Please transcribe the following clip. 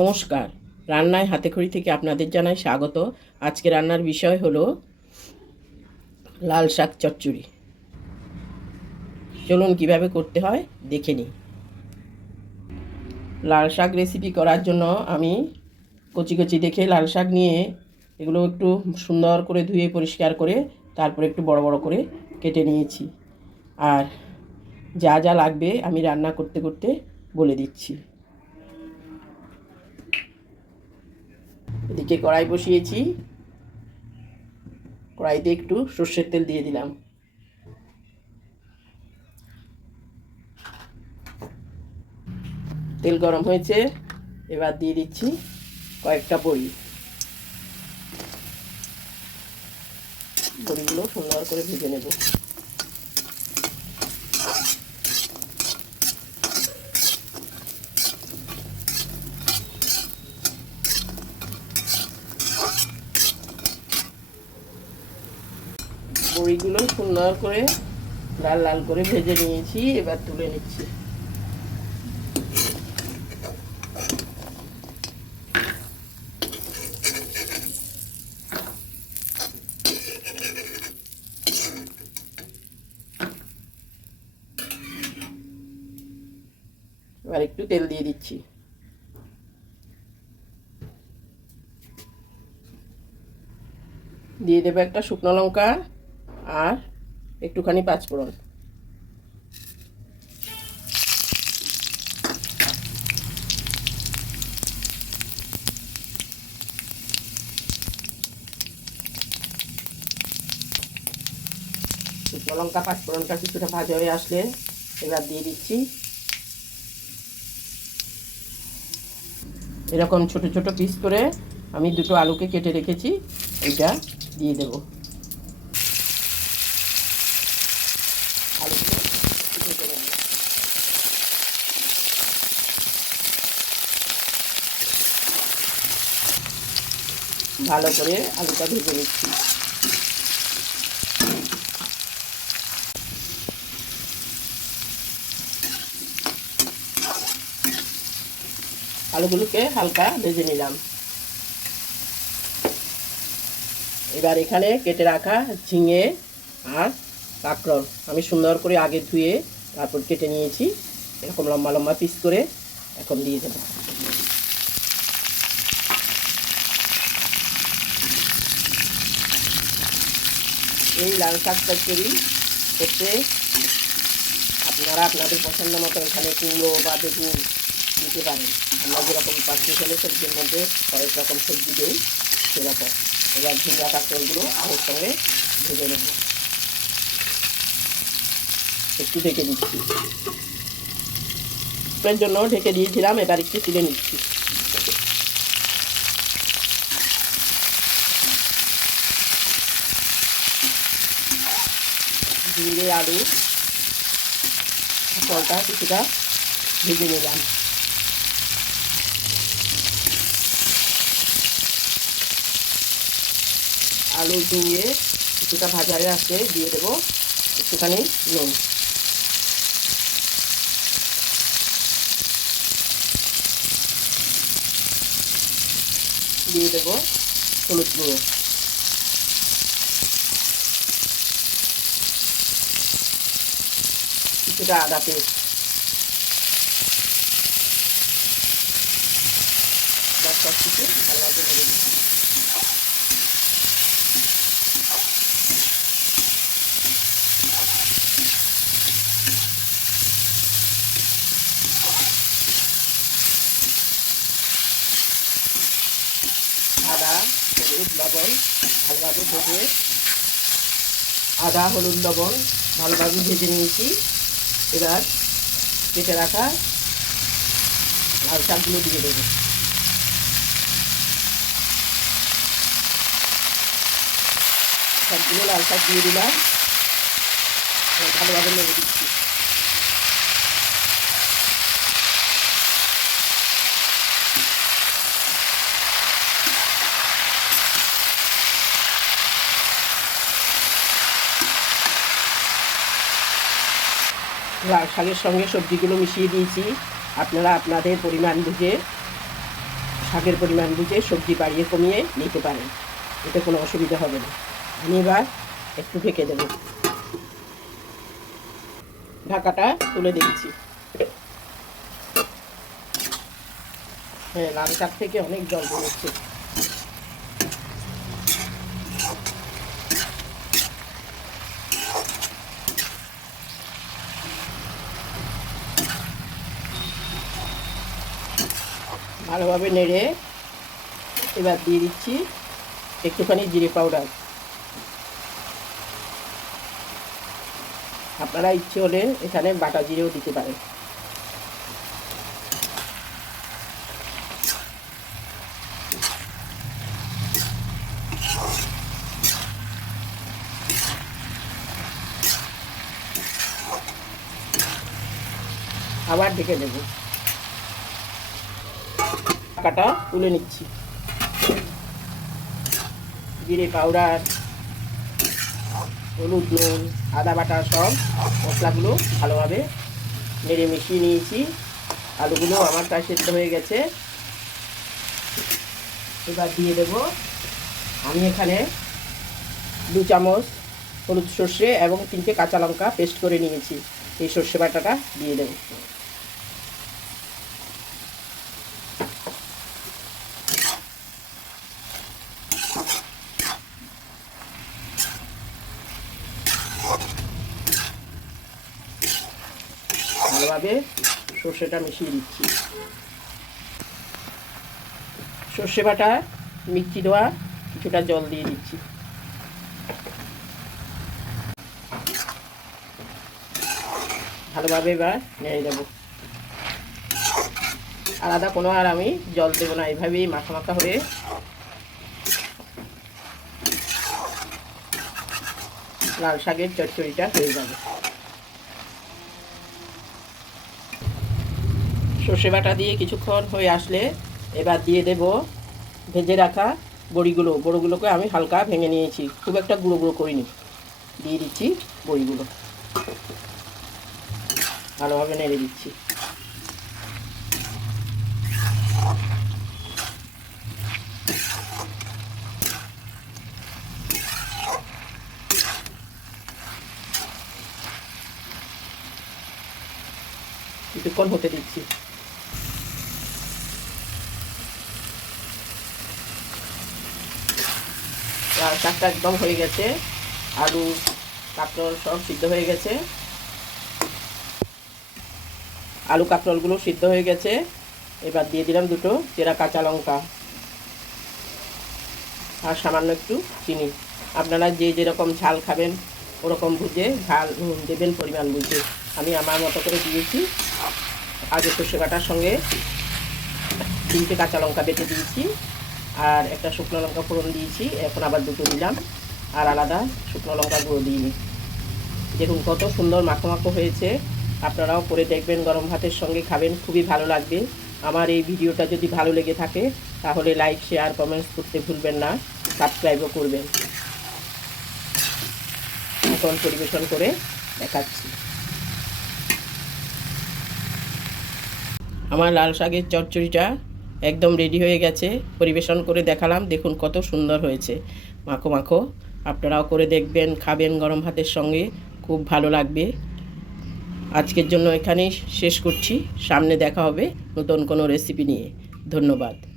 নমস্কার। রান্নায় হাতেখড়ি থেকে আপনাদের জানাই স্বাগত। আজকে রান্নার বিষয় হলো লাল শাক চচ্চড়ি। চলুন কীভাবে করতে হয় দেখে নিই। লাল শাক রেসিপি করার জন্য আমি কচি কচি দেখে লাল শাক নিয়ে এগুলো একটু সুন্দর করে ধুয়ে পরিষ্কার করে তারপরে একটু বড় বড় করে কেটে নিয়েছি। আর যা যা লাগবে আমি রান্না করতে করতে বলে দিচ্ছি। এদিকে কড়াই বসিয়েছি। কড়াইতে একটু সর্ষের তেল দিয়ে দিলাম। তেল গরম হয়েছে, এবার দিয়ে দিচ্ছি কয়েকটা বড়ি। বড়িগুলো সুন্দর করে ভেজে নেব। বড়িগুলো সুন্দর করে লাল লাল করে ভেজে নিয়েছি, এবার তুলে নিচ্ছি। এবার একটু তেল দিয়ে দিচ্ছি। দিয়ে দেবো একটা শুকনো লঙ্কা আর একটুখানি পাঁচফোড়ন শুকনো লঙ্কা পাঁচফোড়নটা কিছুটা ভাজা হয়ে আসলে এবার দিয়ে দিচ্ছি। এরকম ছোট ছোট পিস করে আমি দুটো আলুকে কেটে রেখেছি, এটা দিয়ে দেব। ভালো করে আলুটা ভেজে নিচ্ছি। আলুগুলোকে হালকা ভেজে নিলাম। এবার এখানে কেটে রাখা ঝিঙে আর কাঁকরল আমি সুন্দর করে আগে ধুয়ে তারপর কেটে নিয়েছি। এরকম লম্বা লম্বা পিস করে এখন দিয়ে দেবো। এই লাল শাক তরকারি করতে আপনারা আপনাদের পছন্দ মতো এখানে কুমড়ো বা বেগুন দিতে পারেন। আমরা যেরকম পাচ্ছি ছেলে সবজির মধ্যে কয়েক রকম সবজি দিই, সেরকম। এবার ঝিঙ্গা কাঁকড়গুলো আলুর সঙ্গে ভেজে নেব। একটু ঢেকে দিচ্ছি। জন্য ঢেকে দিয়েছিলাম, এবার একটু তুলে নিচ্ছি। ঝিঙ্গে আলু ফলটা কিছুটা ভেজে নিলাম। আলু দিয়ে কিছুটা ভাজা হয়ে দিয়ে দেবো একটুখানি নুন। দিয়ে দেবো হলুদ গুঁড়ো। কিছুটা আদা পেস্ট সব আদা, হলুদ, লবণ, ভালোভাবে ভেজে আদা, হলুদ, লবণ, ভালোভাবে ভেজে নিয়েছি। এবার কেটে রাখা লাল শাকগুলো দিয়ে দেবো। সবগুলো লাল শাক দিয়ে দিলাম। ভালোভাবে নেড়ে দিচ্ছি। লাল শাকের সঙ্গে সবজিগুলো মিশিয়ে দিয়েছি। আপনারা আপনাদের পরিমাণ বুঝে, শাকের পরিমাণ বুঝে সবজি বাড়িয়ে কমিয়ে নিতে পারেন। এতে কোনো অসুবিধা হবে না। আমি এবার একটু ঢেকে দেব। ঢাকাটা তুলে দিচ্ছি। হ্যাঁ লাল শাক থেকে অনেক জল বেরোচ্ছে। ভালোভাবে নেড়ে এবার দিয়ে দিচ্ছি একটুখানি জিরে পাউডার। আপনারা ইচ্ছে হলে এখানে বাটা জিরেও দিতে পারেন। আবার ঢেকে দেবো টাকাটা তুলে নিচ্ছি। জিরে পাউডার, হলুদ নুন, আদা বাটা সব মশলাগুলো ভালোভাবে নেড়ে মিশিয়ে নিয়েছি। আলুগুলো আমার প্রায় সেদ্ধ হয়ে গেছে। এবার দিয়ে দেব। আমি এখানে দু চামচ হলুদ সর্ষে এবং তিনটে কাঁচা লঙ্কা পেস্ট করে নিয়েছি। এই সর্ষে বাটাটা দিয়ে দেবো। ভালোভাবে সর্ষেটা মিশিয়ে দিচ্ছি। সর্ষে বাটা মিষ্টি দেওয়া, কিছুটা জল দিয়ে দিচ্ছি। ভালোভাবে এবার নেড়ে দেবো। আলাদা কোনো আর আমি জল দেবো না এভাবেই মাখা মাখা হয়ে লাল শাকের চচ্চড়িটা হয়ে যাবে। সর্ষে বাটা দিয়ে কিছুক্ষণ হয়ে আসলে এবার দিয়ে দেব ভেজে রাখা বড়িগুলো। বড়িগুলোকে আমি হালকা ভেঙে নিয়েছি। খুব একটা গুঁড়ো গুঁড়ো করিনি। দিয়ে দিচ্ছি বড়িগুলো। ভালোভাবে নেড়ে দিচ্ছি। কিছুক্ষণ হতে দিচ্ছি। লাল শাকটা একদম হয়ে গেছে। আলু কাঁকরোল সব সিদ্ধ হয়ে গেছে। আলু কাঁকরোলগুলো সিদ্ধ হয়ে গেছে। এবার দিয়ে দিলাম দুটো চেরা কাঁচা লঙ্কা আর সামান্য একটু চিনি। আপনারা যে যেরকম ঝাল খাবেন, ওরকম বুঝে ঝাল দেবেন পরিমাণ বুঝে। আমি আমার মতো করে দিয়েছি। আগে সর্ষে বাটার সঙ্গে তিনটে কাঁচা লঙ্কা বেটে দিয়েছি। আর একটা শুকনো লঙ্কা ফোড়ন দিয়েছি, এখন আবার দুটো দিলাম। আর আলাদা শুকনো লঙ্কা গুঁড়ো দিইনি দেখুন কত সুন্দর মাখো মাখো হয়েছে। আপনারাও করে দেখবেন, গরম ভাতের সঙ্গে খাবেন, খুবই ভালো লাগবে। আমার এই ভিডিওটা যদি ভালো লেগে থাকে, তাহলে লাইক শেয়ার কমেন্টস করতে ভুলবেন না। সাবস্ক্রাইবও করবেন। এখন পরিবেশন করে দেখাচ্ছি। আমার লাল শাকের চচ্চড়িটা একদম রেডি হয়ে গেছে। পরিবেশন করে দেখালাম। দেখুন কত সুন্দর হয়েছে। মাখো মাখো। আপনারাও করে দেখবেন, খাবেন গরম ভাতের সঙ্গে। খুব ভালো লাগবে। আজকের জন্য এখানেই শেষ করছি। সামনে দেখা হবে নতুন কোনো রেসিপি নিয়ে। ধন্যবাদ।